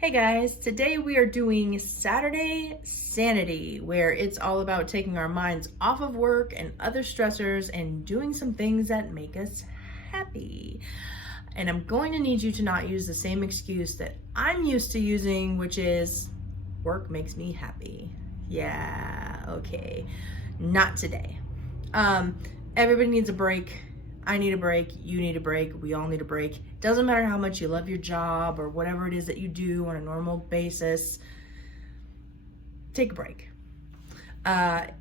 Hey guys, today we are doing Saturday Sanity, where it's all about taking our minds off of work and other stressors and doing some things that make us happy. And I'm going to need you to not use the same excuse that I'm used to using, which is work makes me happy. Yeah, okay. Not today. Everybody needs a break. I need a break, you need a break, we all need a break. Doesn't matter how much you love your job or whatever it is that you do on a normal basis, take a break.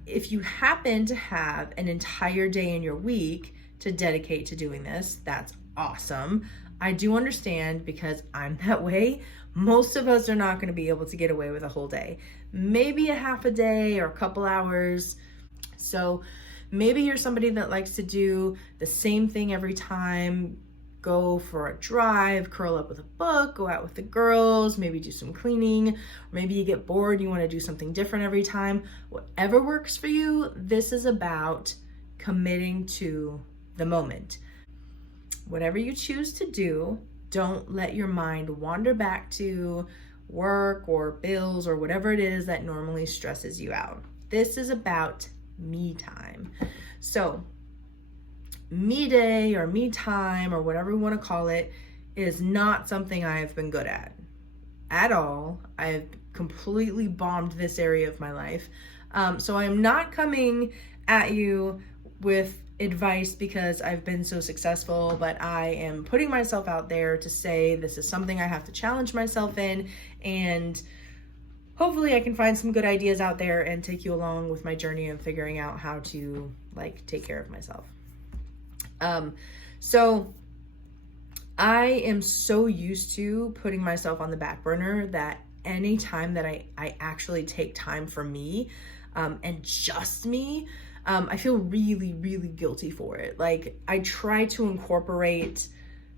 If you happen to have an entire day in your week to dedicate to doing this, that's awesome. I do understand because I'm that way. Most of us are not going to be able to get away with a whole day. Maybe a half a day or a couple hours. So maybe you're somebody that likes to do the same thing every time, go for a drive, curl up with a book, go out with the girls, maybe do some cleaning, or maybe you get bored, you want to do something different every time. Whatever works for you, this is about committing to the moment. Whatever you choose to do, don't let your mind wander back to work or bills or whatever it is that normally stresses you out. This is about me time. So me day or me time or whatever we want to call it is not something I've been good at all. I've completely bombed this area of my life. So I'm not coming at you with advice because I've been so successful, but I am putting myself out there to say this is something I have to challenge myself in, and hopefully I can find some good ideas out there and take you along with my journey of figuring out how to take care of myself. So I am so used to putting myself on the back burner that any time that I actually take time for me, and just me, I feel really, really guilty for it. Like I try to incorporate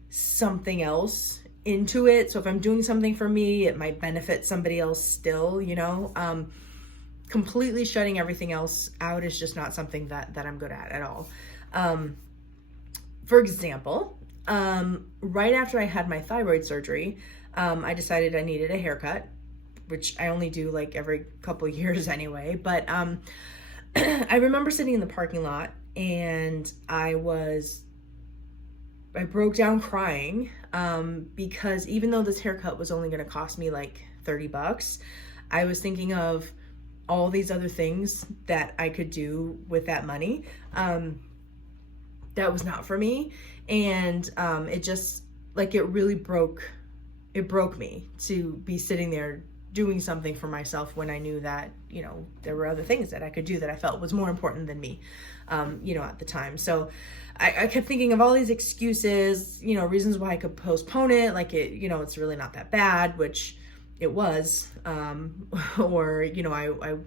something else into it. So if I'm doing something for me, it might benefit somebody else still, completely shutting everything else out is just not something that I'm good at all. For example, right after I had my thyroid surgery, I decided I needed a haircut, which I only do like every couple of years anyway. But I remember sitting in the parking lot and I broke down crying because even though this haircut was only going to cost me like $30, I was thinking of all these other things that I could do with that money that was not for me. And it just it really broke me to be sitting there doing something for myself when I knew that, there were other things that I could do that I felt was more important than me, at the time. So I kept thinking of all these excuses, reasons why I could postpone it. It's really not that bad, which it was. Or, I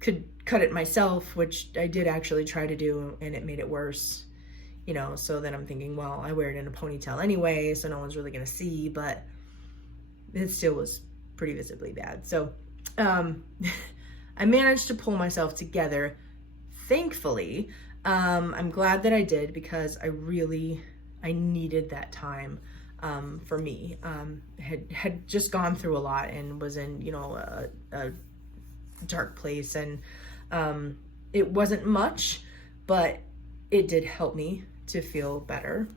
could cut it myself, which I did actually try to do, and it made it worse. So then I'm thinking, well, I wear it in a ponytail anyway, so no one's really going to see, but it still was pretty visibly bad. So I managed to pull myself together, thankfully. I'm glad that I did because I needed that time for me. Had just gone through a lot and was in, a dark place, and it wasn't much, but it did help me to feel better.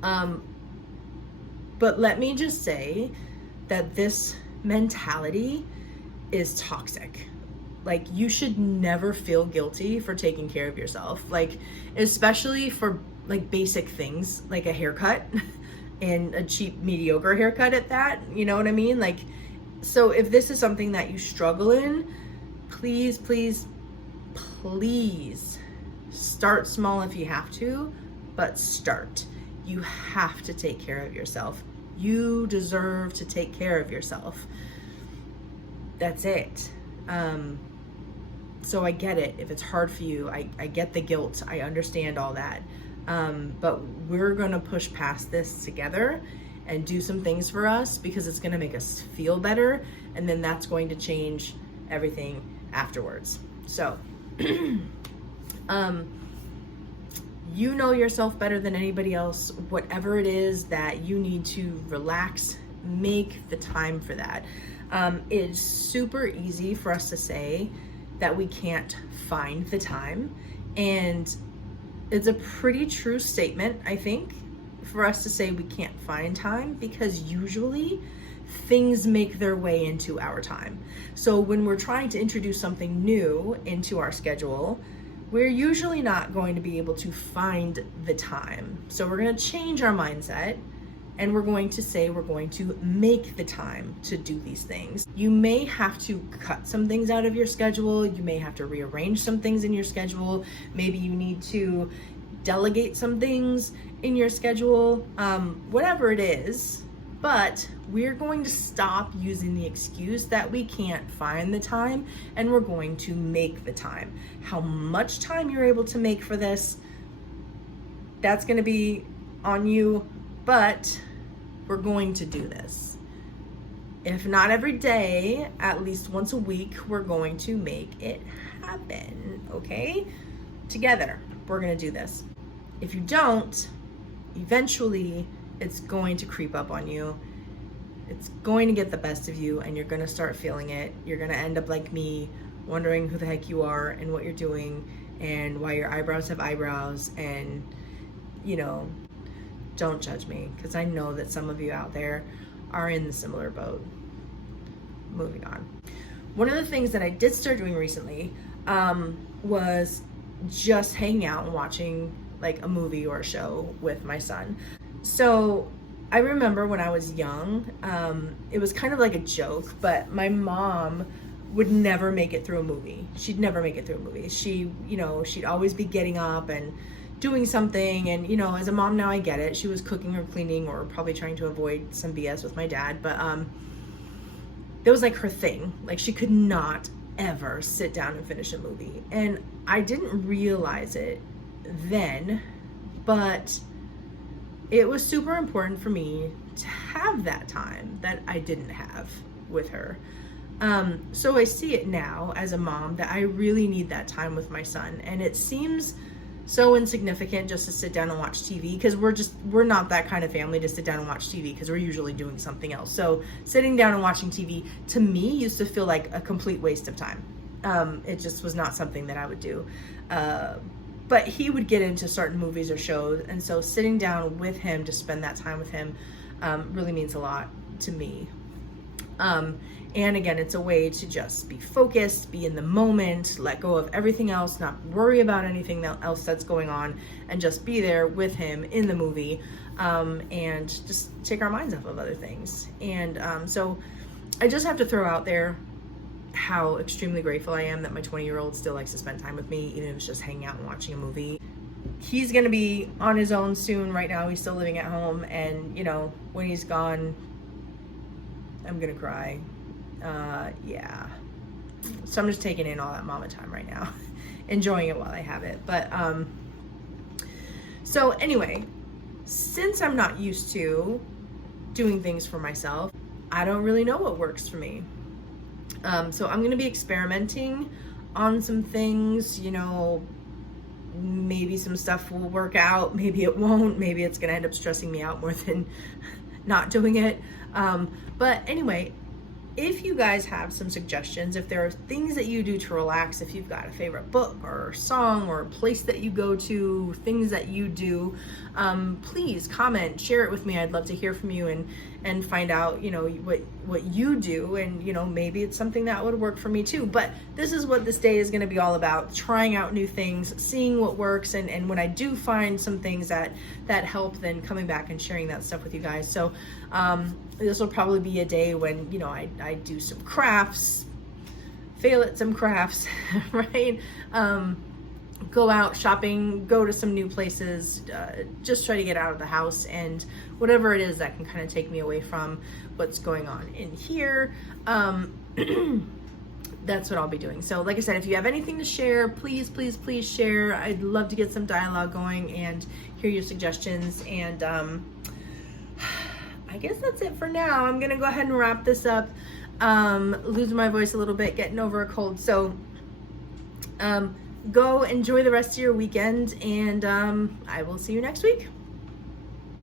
But let me just say that this mentality is toxic. You should never feel guilty for taking care of yourself, especially for basic things like a haircut and a cheap, mediocre haircut at that, you know what I mean? So if this is something that you struggle in, please, please, please start small if you have to, but start. You have to take care of yourself. You deserve to take care of yourself. That's it. So I get it. If it's hard for you, I get the guilt. I understand all that. But we're going to push past this together and do some things for us because it's going to make us feel better. And then that's going to change everything afterwards. So, you know yourself better than anybody else. Whatever it is that you need to relax make the time for that. It's super easy for us to say that we can't find the time, and it's a pretty true statement, I think, for us to say we can't find time, because usually things make their way into our time. So when we're trying to introduce something new into our schedule, we're usually not going to be able to find the time. So we're going to change our mindset, and we're going to say we're going to make the time to do these things. You may have to cut some things out of your schedule. You may have to rearrange some things in your schedule. Maybe you need to delegate some things in your schedule, whatever it is. But we're going to stop using the excuse that we can't find the time, and we're going to make the time. How much time you're able to make for this, that's going to be on you, but we're going to do this. If not every day, at least once a week, we're going to make it happen, okay? Together, we're going to do this. If you don't, eventually it's going to creep up on you. It's going to get the best of you, and you're going to start feeling it. You're going to end up like me, wondering who the heck you are and what you're doing and why your eyebrows have eyebrows. And, you know, don't judge me, because I know that some of you out there are in the similar boat. Moving on. One of the things that I did start doing recently was just hanging out and watching like a movie or a show with my son. So I remember when I was young, it was kind of like a joke, but my mom would never make it through a movie. She'd never make it through a movie. She, you know, she'd always be getting up and doing something. And, you know, as a mom now, I get it. She was cooking or cleaning or probably trying to avoid some BS with my dad. But that was like her thing. Like, she could not ever sit down and finish a movie. And I didn't realize it then, but it was super important for me to have that time that I didn't have with her. So I see it now as a mom that I really need that time with my son. And it seems so insignificant just to sit down and watch TV, because we're not that kind of family to sit down and watch TV, because we're usually doing something else. So sitting down and watching TV to me used to feel like a complete waste of time. It just was not something that I would do. But he would get into certain movies or shows, and so sitting down with him to spend that time with him really means a lot to me. And again, it's a way to just be focused, be in the moment, let go of everything else, not worry about anything else that's going on, and just be there with him in the movie, and just take our minds off of other things. And so I just have to throw out there how extremely grateful I am that my 20-year-old still likes to spend time with me, even if it's just hanging out and watching a movie. He's gonna be on his own soon. Right now he's still living at home, and you know, when he's gone, I'm gonna cry. Yeah. So I'm just taking in all that mama time right now, enjoying it while I have it. But so anyway, since I'm not used to doing things for myself, I don't really know what works for me. So I'm going to be experimenting on some things. You know, maybe some stuff will work out, maybe it won't, maybe it's going to end up stressing me out more than not doing it. But anyway, if you guys have some suggestions, if there are things that you do to relax, if you've got a favorite book or song or place that you go to, things that you do, please comment, share it with me. I'd love to hear from you and find out, you know, what you do, and you know, maybe it's something that would work for me too. But this is what this day is going to be all about: trying out new things, seeing what works, and when I do find some things that help, then coming back and sharing that stuff with you guys. So this will probably be a day when, you know, I do some crafts, fail at some crafts, right? Go out shopping, go to some new places, just try to get out of the house, and whatever it is that can kind of take me away from what's going on in here, that's what I'll be doing. So like I said, if you have anything to share, please share. I'd love to get some dialogue going and hear your suggestions. And I guess that's it for now. I'm gonna go ahead and wrap this up. Losing my voice a little bit, getting over a cold. So go enjoy the rest of your weekend, and I will see you next week.